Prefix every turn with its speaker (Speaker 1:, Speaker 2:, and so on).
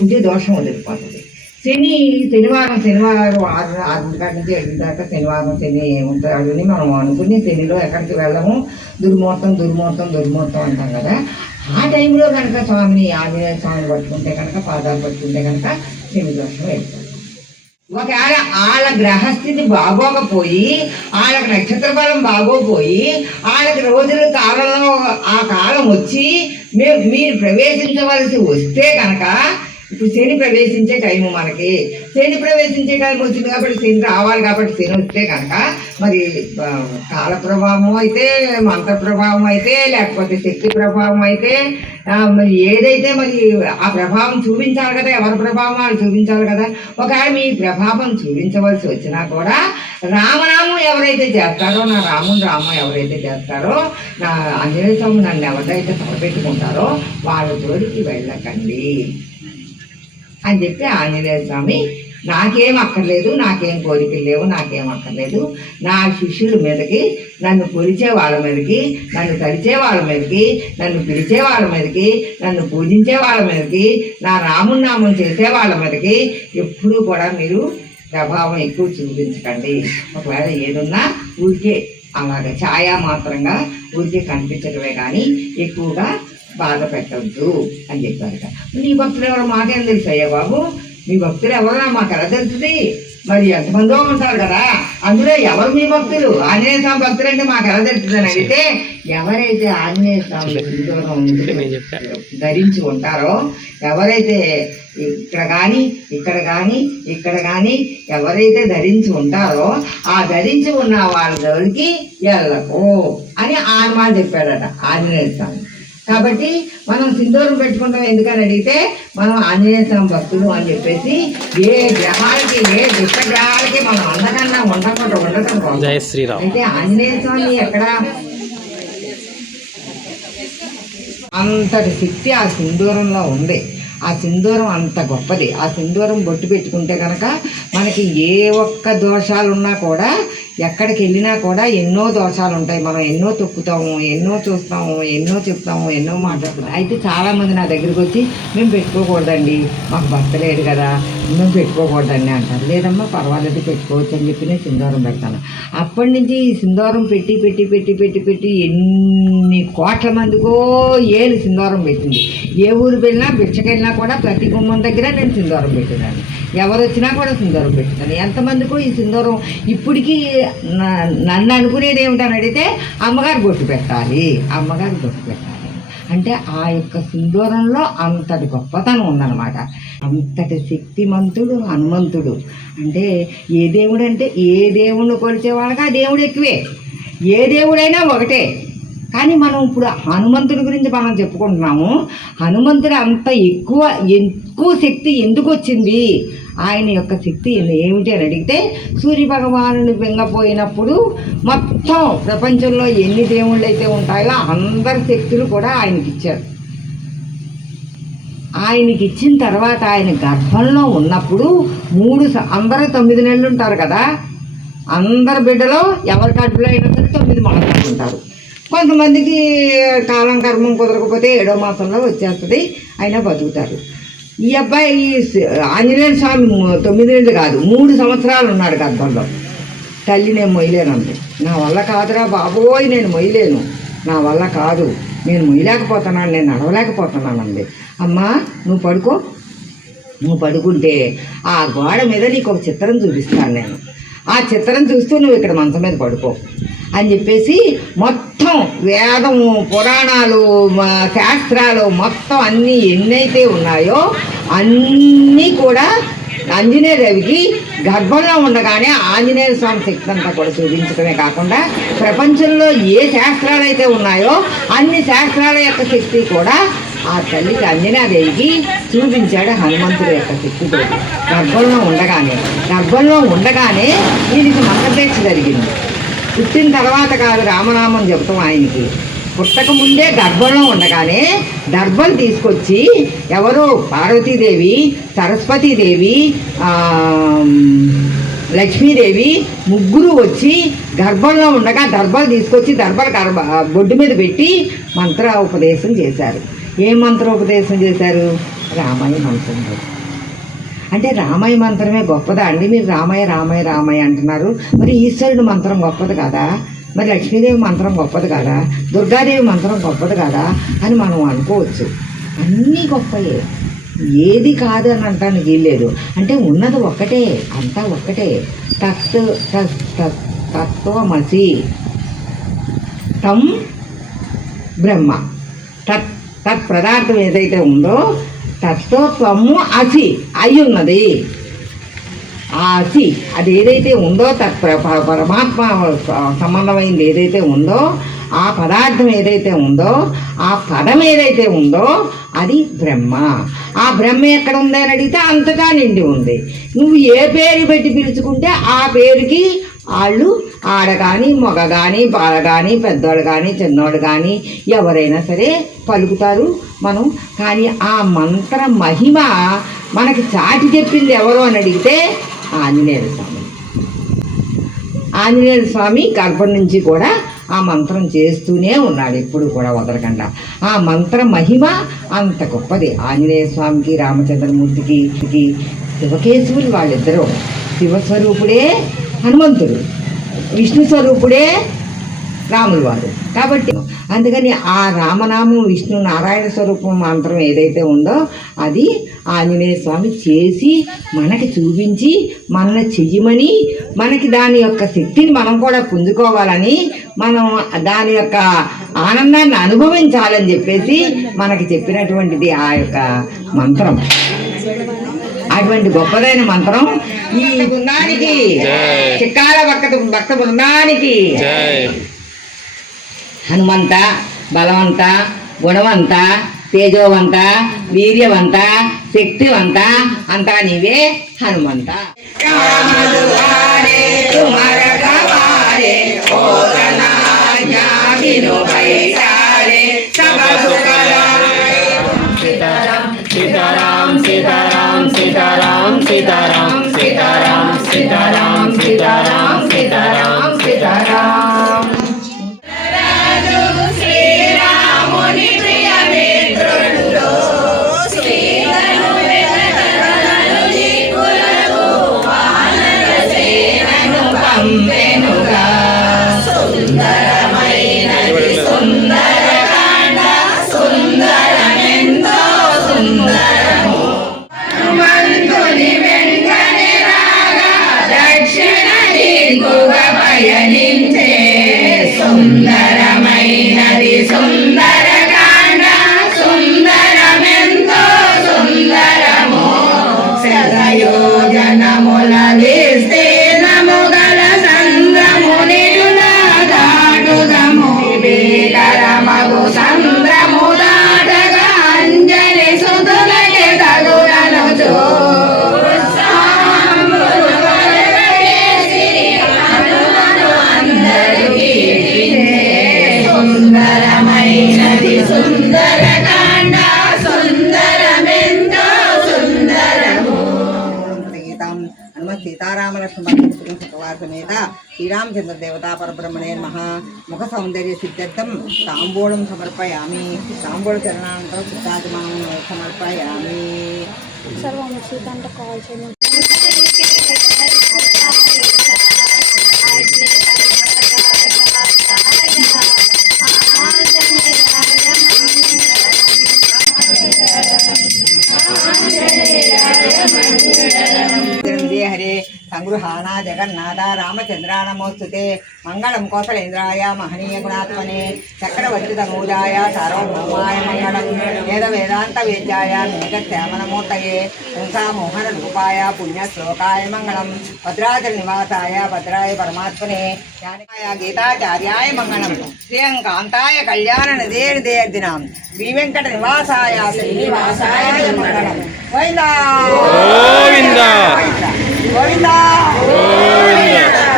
Speaker 1: కుజ దోషం వదిలిపోతుంది శని శనివారం శనివారం ఆరు ఆరు నుంచి ఏడు దాకా శనివారం శని ఉంటాడని మనం అనుకుని శనిలో ఎక్కడికి వెళ్ళము? దుర్ముహూర్తం దుర్ముహూర్తం దుర్ముహూర్తం అంటాం కదా. ఆ టైంలో కనుక స్వామిని ఆంజనేయ స్వామిని పట్టుకుంటే కనుక పాదాలు పట్టుకుంటే కనుక శని దోషం వెళ్తాడు ఒకవేళ వాళ్ళ గ్రహస్థితి బాగోకపోయి వాళ్ళకి నక్షత్ర బలం బాగోపోయి వాళ్ళకి రోజుల కాలంలో ఆ కాలం వచ్చి మేము మీరు ప్రవేశించవలసి వస్తే కనుక ఇప్పుడు శని ప్రవేశించే టైము మనకి. శని ప్రవేశించే టైం వచ్చింది కాబట్టి శని రావాలి కాబట్టి శని వస్తే కనుక మరి కాల ప్రభావం అయితే మంత్ర ప్రభావం అయితే లేకపోతే శక్తి ప్రభావం అయితే మరి ఏదైతే మరి ఆ ప్రభావం చూపించాలి కదా ఎవరి ప్రభావం వాళ్ళు చూపించాలి కదా ఒకవేళ మీ ప్రభావం చూపించవలసి వచ్చినా కూడా రామనామం ఎవరైతే చేస్తారో నా రాముని రామం ఎవరైతే చేస్తారో నా అంజనేయ స్వామి నన్ను ఎవరైతే తలపెట్టుకుంటారో వాళ్ళ జోలికి వెళ్ళకండి. అని చెప్పి ఆంజనేయ స్వామి. నాకేం అక్కర్లేదు నాకేం కోరికలు లేవు నాకేం అక్కర్లేదు. నా శిష్యుల మీదకి నన్ను కొలిచే వాళ్ళ మీదకి నన్ను తడిచే వాళ్ళ మీదకి నన్ను పిలిచే వాళ్ళ మీదకి నన్ను పూజించే వాళ్ళ మీదకి నా రాముని నామం చేసే వాళ్ళ మీదకి ఎప్పుడూ కూడా మీరు ప్రభావం ఎక్కువ చూపించకండి. ఒకవేళ ఏదున్నా ఊరికే అలాగ ఛాయా మాత్రంగా ఊరికే కనిపించడమే కానీ ఎక్కువగా బాధ పెట్టద్దు అని చెప్పారట. నీ భక్తులు ఎవరో మాకేం తెలుసయ్యా బాబు? మీ భక్తులు ఎవరో మాకు ఎలా తెలుస్తుంది? మరి ఎంతమందో ఉంటారు కదా. అందులో ఎవరు మీ భక్తులు? ఆంజనేయ స్వామి భక్తులు అంటే మాకు ఎలా తెలుస్తుంది అని అడిగితే ఎవరైతే ఆంజనేయ స్వామి ధరించి ఉంటారో ఎవరైతే ఇక్కడ కానీ ఇక్కడ కానీ ఇక్కడ కానీ ఎవరైతే ధరించి ఉంటారో ఆ ధరించి ఉన్న వాళ్ళ దగ్గరికి వెళ్ళకు అని ఆనమాలు చెప్పాడట ఆంజనేయ స్వామి. కాబట్టి మనం సింధూరం పెట్టుకుంటాం. ఎందుకని అడిగితే మనం ఆంజనేయ స్వామి భక్తులు అని చెప్పేసి ఏ గ్రహాలకి ఏ దుష్ట గ్రహాలకి మనం అందకన్నా ఉండకుండా ఉండటం కోసం.
Speaker 2: జై శ్రీరామ్.
Speaker 1: అయితే ఆంజనేయ స్వామి ఎక్కడ? అంతటి శక్తి ఆ సింధూరంలో ఉంది. ఆ సింధూరం అంత గొప్పది. ఆ సింధూరం బొట్టు పెట్టుకుంటే కనుక మనకి ఏ ఒక్క దోషాలు ఉన్నా కూడా ఎక్కడికి వెళ్ళినా కూడా ఎన్నో దోషాలు ఉంటాయి మనం ఎన్నో తొక్కుతాము ఎన్నో చూస్తాము ఎన్నో చెప్తాము ఎన్నో మాట్లాడుతాము. అయితే చాలామంది నా దగ్గరికి వచ్చి మేము పెట్టుకోకూడదండి మాకు భర్త లేడు కదా మేము పెట్టుకోకూడదండి అంటారు. లేదమ్మా పర్వాలేదు పెట్టుకోవచ్చు అని చెప్పి నేను సింధూరం పెడతాను. అప్పటి నుంచి ఈ సింధూరం పెట్టి పెట్టి పెట్టి పెట్టి పెట్టి ఎన్ని కోట్ల మందికో ఏలు సింధూరం పెట్టింది. ఏ ఊరు వెళ్ళినా బిచ్చకెళ్ళినా కూడా ప్రతి గుమ్మం దగ్గర నేను సింధూరం పెట్టేదాన్ని ఎవరు వచ్చినా కూడా సింధూరం పెట్టుకుని ఎంతమందికో ఈ సింధూరం ఇప్పటికీ నన్ను అనుకునేది ఏమిటని అడిగితే అమ్మగారు బొట్టు పెట్టాలి. అమ్మగారు బొట్టు పెట్టాలి. అంటే ఆ యొక్క సింధూరంలో అంతటి గొప్పతనం ఉందన్నమాట. అంతటి శక్తిమంతుడు హనుమంతుడు. అంటే ఏ దేవుడు అంటే ఏ దేవుణ్ణి కొలిచే వాళ్ళకి ఆ దేవుడు ఎక్కువే. ఏ దేవుడైనా ఒకటే. కానీ మనం ఇప్పుడు హనుమంతుడి గురించి మనం చెప్పుకుంటున్నాము. హనుమంతుడు అంత ఎక్కువ ఎక్కువ శక్తి ఎందుకు వచ్చింది? ఆయన యొక్క శక్తి ఏమిటి అని అడిగితే సూర్య భగవానుని వెంగపోయినప్పుడు మొత్తం ప్రపంచంలో ఎన్ని దేవుళ్ళు అయితే ఉంటాయో అందరి శక్తులు కూడా ఆయనకి ఇచ్చారు. ఆయనకి ఇచ్చిన తర్వాత ఆయన గర్భంలో ఉన్నప్పుడు మూడు స- అందరూ తొమ్మిది నెలలు ఉంటారు కదా. అందరి బిడ్డలో ఎవరి కడుపులో అయినా సరే తొమ్మిది మాట్లాడుకుంటారు ఉంటారు. కొంతమందికి కాలం కర్మం కుదరకపోతే ఏడో మాసంలో వచ్చేస్తుంది అయినా బతుకుతారు. ఈ అబ్బాయి ఈ ఆంజనేయ స్వామి తొమ్మిది నెలలు కాదు మూడు సంవత్సరాలు ఉన్నాడు గర్భంలో. తల్లి నేను మొయ్యలేనంది నా వల్ల కాదురా బాబోయ్ నేను మొయ్యలేను. నా వల్ల కాదు. నేను మొయ్యలేకపోతున్నాను నేను నడవలేకపోతున్నానండి అమ్మా నువ్వు పడుకో. నువ్వు పడుకుంటే ఆ గోడ మీద నీకు ఒక చిత్రం చూపిస్తాను నేను. ఆ చిత్రం చూస్తూ నువ్వు ఇక్కడ మంచం మీద పడుకో. అని చెప్పేసి మొత్తం వేదము పురాణాలు శాస్త్రాలు మొత్తం అన్నీ ఎన్నైతే ఉన్నాయో అన్నీ కూడా ఆంజనేయ రవికి గర్భంలో ఉండగానే ఆంజనేయ స్వామి శక్తి అంతా కూడా చూపించడమే కాకుండా ప్రపంచంలో ఏ శాస్త్రాలు అయితే ఉన్నాయో అన్ని శాస్త్రాల యొక్క శక్తి కూడా ఆ తల్లికి అంజనాదేవికి చూపించాడు హనుమంతుడి యొక్క శక్తితో గర్భంలో ఉండగానే గర్భంలో ఉండగానే దీనికి మంత్రదీక్ష జరిగింది. పుట్టిన తర్వాత కాదు రామనామం చెబుతాం ఆయనకి. పుట్టక ముందే గర్భంలో ఉండగానే దర్భం తీసుకొచ్చి ఎవరు పార్వతీదేవి సరస్వతీదేవి లక్ష్మీదేవి ముగ్గురు వచ్చి గర్భంలో ఉండగా దర్భలు తీసుకొచ్చి దర్భలు గర్భ బొడ్డు మీద పెట్టి మంత్ర ఉపదేశం చేశారు. ఏ మంత్రోపదేశం చేశారు? రామాయణ మంత్రం. అంటే రామాయ మంత్రమే గొప్పదా అండి? మీరు రామాయ రామాయ రామాయ అంటున్నారు. మరి ఈశ్వరుడు మంత్రం గొప్పది కదా? మరి లక్ష్మీదేవి మంత్రం గొప్పది కదా? దుర్గాదేవి మంత్రం గొప్పది కదా? అని మనం అనుకోవచ్చు. అన్నీ గొప్పయే. ఏది కాదు అని అంటానికి వీల్లేదు అంటే ఉన్నది ఒక్కటే అంతా ఒక్కటే. తత్ తత్ తత్వమసి. తం బ్రహ్మ. తత్ తత్ పదార్థం ఏదైతే ఉందో తత్వత్వము అసి. అయి ఉన్నది ఆ అది ఏదైతే ఉందో తత్ పరమాత్మ సంబంధమైంది ఏదైతే ఉందో ఆ పదార్థం ఏదైతే ఉందో ఆ పదం ఏదైతే ఉందో అది బ్రహ్మ. ఆ బ్రహ్మ ఎక్కడ ఉంది అని అడిగితే అంతగా నిండి ఉంది. నువ్వు ఏ పేరు పెట్టి పిలుచుకుంటే ఆ పేరుకి వాళ్ళు ఆడ కానీ మగ కానీ బాల కానీ పెద్దవాళ్ళు కానీ చిన్నవాడు కానీ ఎవరైనా సరే పలుకుతారు మనం. కానీ ఆ మంత్ర మహిమ మనకి చాటి చెప్పింది ఎవరు అని అడిగితే ఆంజనేయ స్వామి. ఆంజనేయ స్వామి గర్భం నుంచి కూడా ఆ మంత్రం చేస్తూనే ఉన్నాడు ఎప్పుడు కూడా వదలకుండా. ఆ మంత్ర మహిమ అంత గొప్పది. ఆంజనేయ స్వామికి రామచంద్రమూర్తికి శివకేశవులు వాళ్ళిద్దరూ. శివస్వరూపుడే హనుమంతుడు. విష్ణు స్వరూపుడే రాములు వారు. కాబట్టి అందుకని ఆ రామనామం విష్ణు నారాయణ స్వరూపం మంత్రం ఏదైతే ఉందో అది ఆంజనేయ స్వామి చేసి మనకి చూపించి మన చెయ్యమని మనకి దాని యొక్క శక్తిని మనం కూడా పుంజుకోవాలని మనం దాని యొక్క ఆనందాన్ని అనుభవించాలని చెప్పేసి మనకి చెప్పినటువంటిది ఆ యొక్క మంత్రం. అటువంటి గొప్పదైన మంత్రం ఈ బృందానికి చిక్కాల భక్త భక్త బృందానికి.
Speaker 2: జై.
Speaker 1: హనుమంత బలవంత గుణవంత తేజోవంత వీర్యవంత శక్తివంత అంతా నీవే హనుమంత.
Speaker 2: సీతారాం సీతారాం సీతారాం సీతారాం సీతారాం సీతారాం సీతారాం.
Speaker 1: Amen. శ్రీరామచంద్ర దేవతా పరబ్రహ్మణే నమ. ముఖ సౌందర్య సిద్ధార్థం తాంబూలం సమర్పయామి. తాంబూల చరణానంతరం సిద్ధార్థమానం సమర్పయామి.
Speaker 3: సర్వం కాల్ చేయండి
Speaker 1: సంగృహానా జగన్నాథ రామచంద్ర నమోస్తుతే మంగళం కోసలేంద్రాయ మహనీయ గుణాత్మనే చక్రవర్తి తమూజాయ సార్వభౌమాయ మంగళం వేద వేదాంత వేద్యాయ మేఘశ్యామనమూర్తయే పుంసా మోహన రూపాయ పుణ్యశ్లోకాయ మంగళం భద్రాచల నివాసాయ భద్రాయ పరమాత్మనే జ్ఞానాయ గీతాచార్యాయ మంగళం శ్రీయంకాంతాయ కళ్యాణ నిదే నిదేర్దినాం శ్రీ నివాసాయ శ్రీనివాసాయ మంగళం గోవిందా
Speaker 2: Morita!
Speaker 1: Morita!